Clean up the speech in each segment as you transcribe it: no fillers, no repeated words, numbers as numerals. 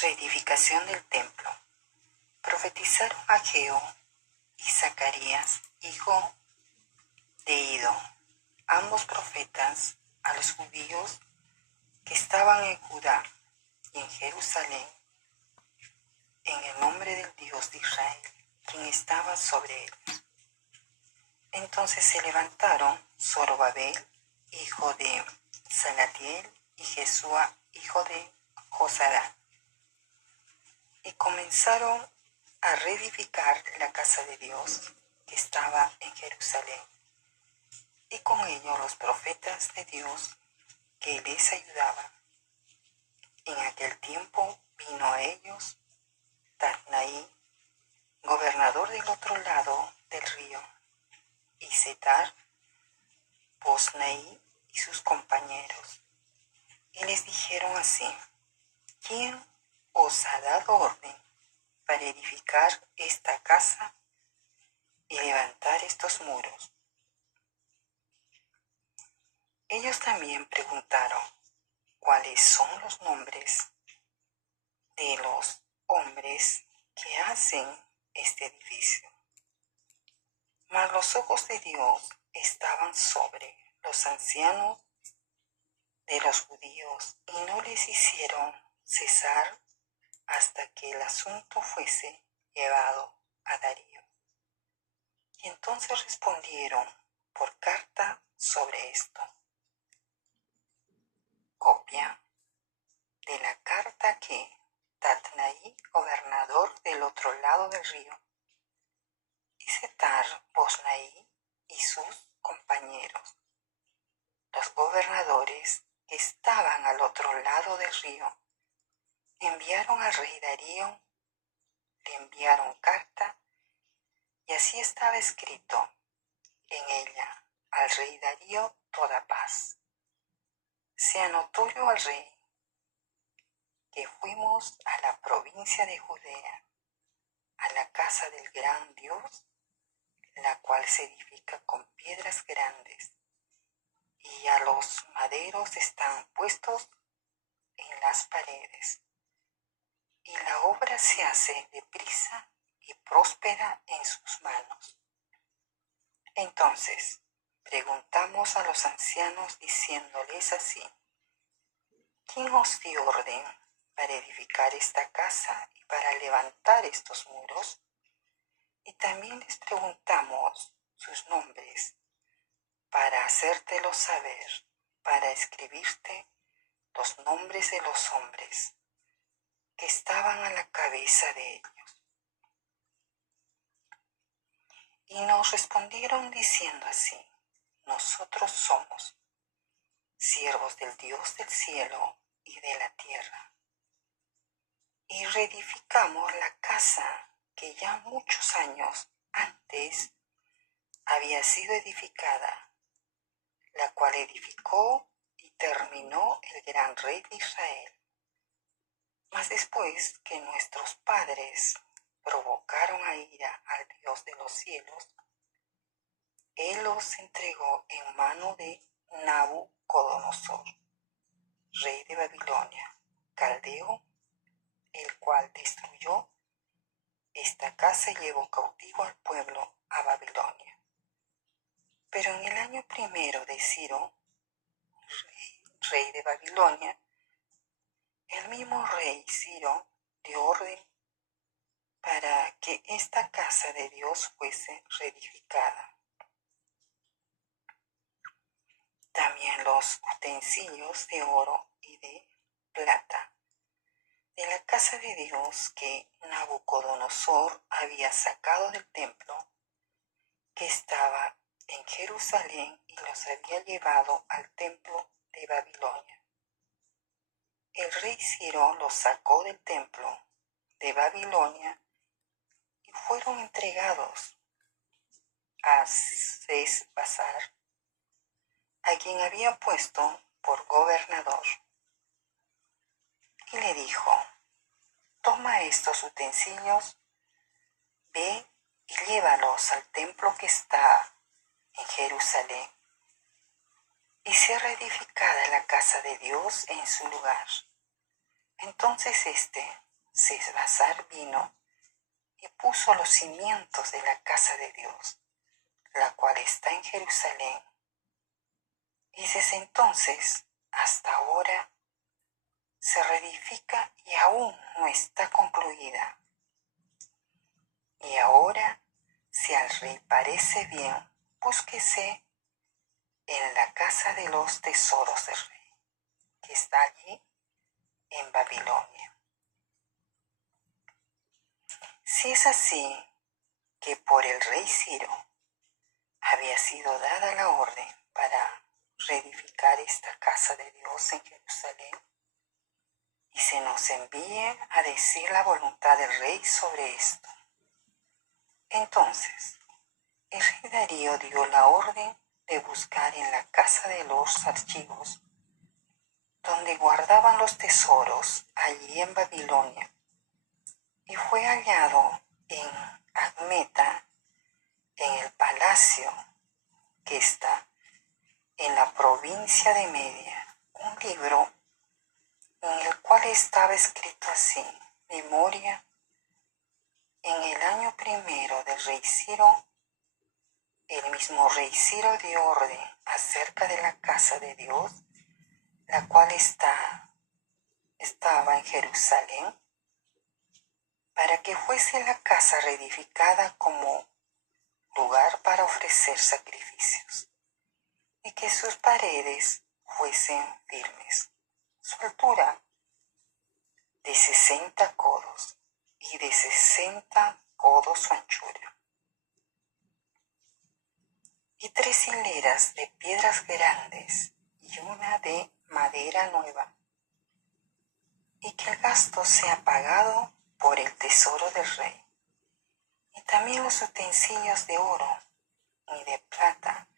Reedificación del templo. Profetizaron Ageo y Zacarías, hijo de Ido, ambos profetas, a los judíos que estaban en Judá y en Jerusalén, en el nombre del Dios de Israel, quien estaba sobre ellos. Entonces se levantaron Zorobabel, hijo de Salatiel, y Jesúa, hijo de Josadán, y comenzaron a reedificar la casa de Dios que estaba en Jerusalén, y con ellos los profetas de Dios que les ayudaban. En aquel tiempo vino a ellos Tatnaí, gobernador del otro lado del río, y Setar, Bosnaí y sus compañeros, y les dijeron así: ¿quién os ha dado orden para edificar esta casa y levantar estos muros? Ellos también preguntaron cuáles son los nombres de los hombres que hacen este edificio. Mas los ojos de Dios estaban sobre los ancianos de los judíos y no les hicieron cesar hasta que el asunto fuese llevado a Darío. Y entonces respondieron por carta sobre esto. Copia de la carta que Tatnaí, gobernador del otro lado del río, y Setar Bosnaí y sus compañeros, los gobernadores que estaban al otro lado del río, enviaron al rey Darío, le enviaron carta, y así estaba escrito en ella: al rey Darío toda paz. Sea notorio al rey que fuimos a la provincia de Judea, a la casa del gran Dios, la cual se edifica con piedras grandes, y a los maderos están puestos en las paredes, y la obra se hace deprisa y próspera en sus manos. Entonces preguntamos a los ancianos diciéndoles así: ¿quién os dio orden para edificar esta casa y para levantar estos muros? Y también les preguntamos sus nombres para hacértelo saber, para escribirte los nombres de los hombres que estaban a la cabeza de ellos. Y nos respondieron diciendo así: nosotros somos siervos del Dios del cielo y de la tierra, y reedificamos la casa que ya muchos años antes había sido edificada, la cual edificó y terminó el gran rey de Israel. Mas después que nuestros padres provocaron a ira al Dios de los cielos, Él los entregó en mano de Nabucodonosor, rey de Babilonia, caldeo, el cual destruyó esta casa y llevó cautivo al pueblo a Babilonia. Pero en el año primero de Ciro, rey de Babilonia, el mismo rey Ciro dio orden para que esta casa de Dios fuese reedificada. También los utensilios de oro y de plata de la casa de Dios que Nabucodonosor había sacado del templo que estaba en Jerusalén y los había llevado al templo de Babilonia. El rey Ciro los sacó del templo de Babilonia y fueron entregados a Sesbazar, a quien había puesto por gobernador. Y le dijo: toma estos utensilios, ve y llévalos al templo que está en Jerusalén, y sea reedificada la casa de Dios en su lugar. Entonces Sesbazar vino y puso los cimientos de la casa de Dios, la cual está en Jerusalén. Y desde entonces hasta ahora se reedifica y aún no está concluida. Y ahora, si al rey parece bien, búsquese en la casa de los tesoros del rey, que está allí en Babilonia. Si es así, que por el rey Ciro había sido dada la orden para reedificar esta casa de Dios en Jerusalén, y se nos envíe a decir la voluntad del rey sobre esto. Entonces, el rey Darío dio la orden de buscar en la casa de los archivos, donde guardaban los tesoros allí en Babilonia, y fue hallado en Admeta, en el palacio que está en la provincia de Media, un libro en el cual estaba escrito así: memoria, en el año primero del rey Ciro, el mismo rey Ciro dio orden acerca de la casa de Dios, la cual estaba en Jerusalén, para que fuese la casa reedificada como lugar para ofrecer sacrificios, y que sus paredes fuesen firmes. Su altura de 60 codos y de 60 codos su anchura, y 3 hileras de piedras grandes y una de madera nueva, y que el gasto sea pagado por el tesoro del rey, y también los utensilios de oro y de plata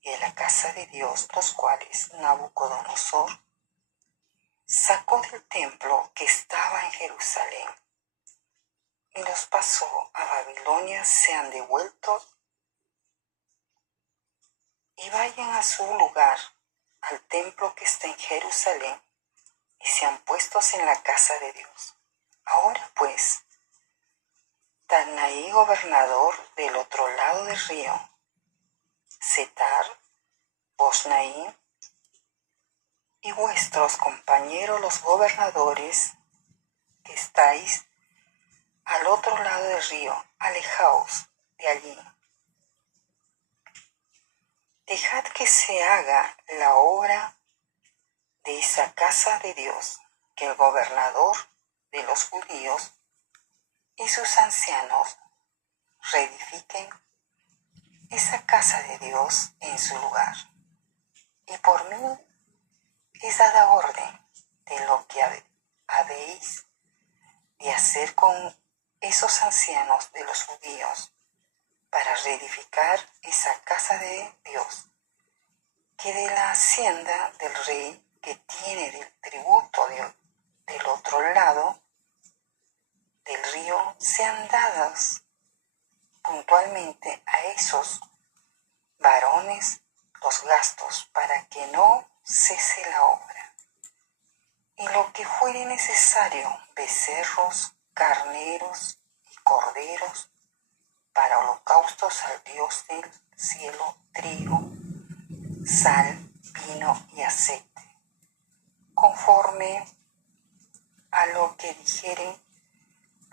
y de la casa de Dios, los cuales Nabucodonosor sacó del templo que estaba en Jerusalén y los pasó a Babilonia, sean devueltos y vayan a su lugar, al templo que está en Jerusalén, y sean puestos en la casa de Dios. Ahora pues, Tatnaí, gobernador del otro lado del río, Setar, Bosnaí, y vuestros compañeros los gobernadores que estáis al otro lado del río, alejaos de allí. Dejad que se haga la obra de esa casa de Dios, que el gobernador de los judíos y sus ancianos reedifiquen esa casa de Dios en su lugar. Y por mí es dada orden de lo que habéis de hacer con esos ancianos de los judíos para reedificar esa casa de Dios, que de la hacienda del rey que tiene del tributo del otro lado del río sean dadas puntualmente a esos varones los gastos, para que no cese la obra. Y lo que fuere necesario, becerros, carneros y corderos, para holocaustos al Dios del cielo, trigo, sal, vino y aceite, conforme a lo que dijeren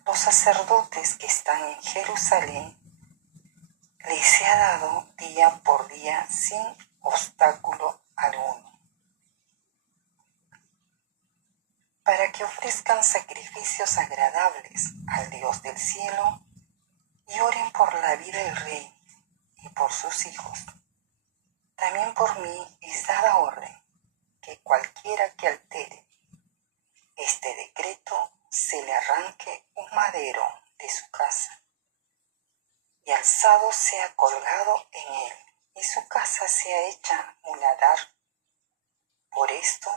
los sacerdotes que están en Jerusalén, les sea dado día por día sin obstáculo alguno, para que ofrezcan sacrificios agradables al Dios del cielo y oren por la vida del rey y por sus hijos. También por mí es dada orden que cualquiera que altere este decreto se le arranque un madero de su casa y alzado sea colgado en él, y su casa sea hecha muladar. Por esto,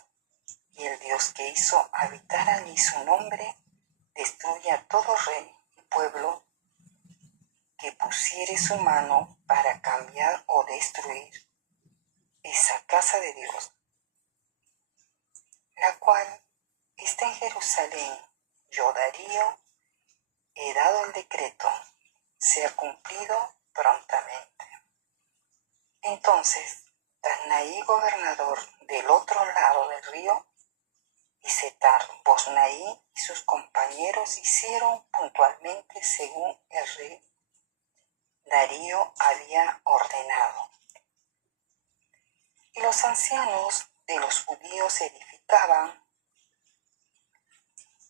y el Dios que hizo habitar allí su nombre, destruya a todo rey y pueblo que pusiere su mano para cambiar o destruir esa casa de Dios, la cual está en Jerusalén, yo Darío he dado el decreto, sea cumplido prontamente. Entonces, Tasnaí, gobernador del otro lado del río, y Setar-Bosnaí y sus compañeros hicieron puntualmente según el rey Darío había ordenado. Y los ancianos de los judíos edificaban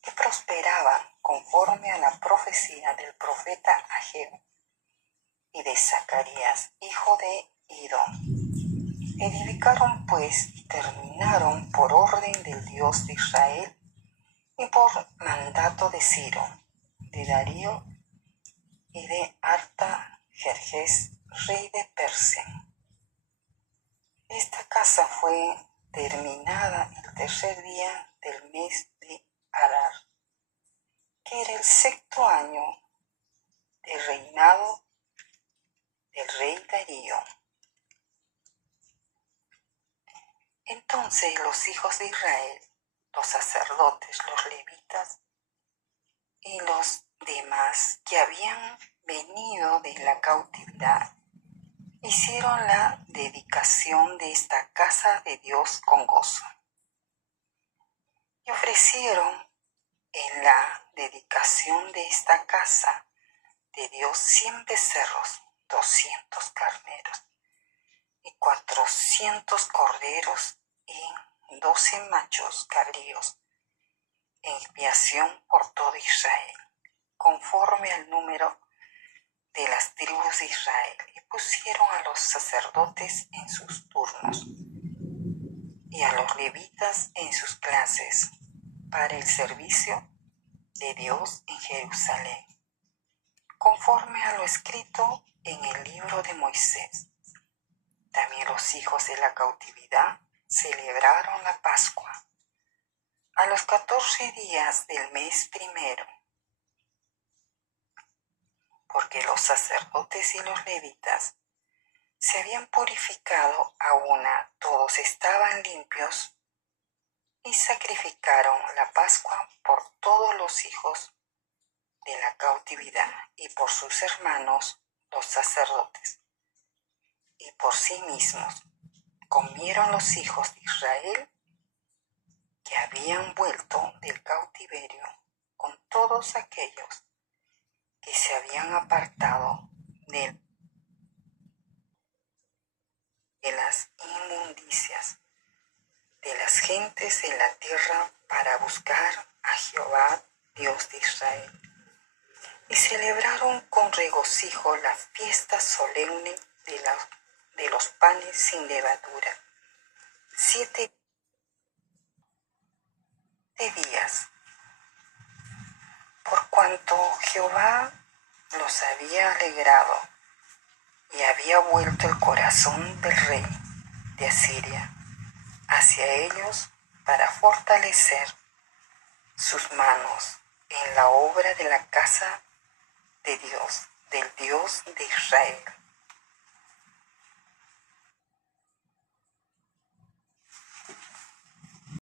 y prosperaban conforme a la profecía del profeta Ageo y de Zacarías, hijo de Iddo. Edificaron pues y terminaron por orden del Dios de Israel y por mandato de Ciro, de Darío y de Artajerjes, rey de Persia. Esta casa fue terminada el tercer día del mes de Adar, que era el sexto año del reinado del rey Darío. Entonces los hijos de Israel, los sacerdotes, los levitas y los demás que habían venido de la cautividad, hicieron la dedicación de esta casa de Dios con gozo. Y ofrecieron en la dedicación de esta casa de Dios 100 becerros, 200 carneros y 400 corderos y 12 machos cabríos en expiación por todo Israel, conforme al número de las tribus de Israel, y pusieron a los sacerdotes en sus turnos y a los levitas en sus clases para el servicio de Dios en Jerusalén, conforme a lo escrito en el libro de Moisés. También los hijos de la cautividad celebraron la Pascua a los 14 días del mes primero, porque los sacerdotes y los levitas se habían purificado a una, todos estaban limpios, y sacrificaron la Pascua por todos los hijos de la cautividad y por sus hermanos los sacerdotes, y por sí mismos. Comieron los hijos de Israel que habían vuelto del cautiverio con todos aquellos que se habían apartado de las inmundicias de las gentes de la tierra para buscar a Jehová, Dios de Israel. Y celebraron con regocijo la fiesta solemne de los panes sin levadura, 7 días, por cuanto Jehová los había alegrado y había vuelto el corazón del rey de Asiria hacia ellos para fortalecer sus manos en la obra de la casa de Dios, del Dios de Israel.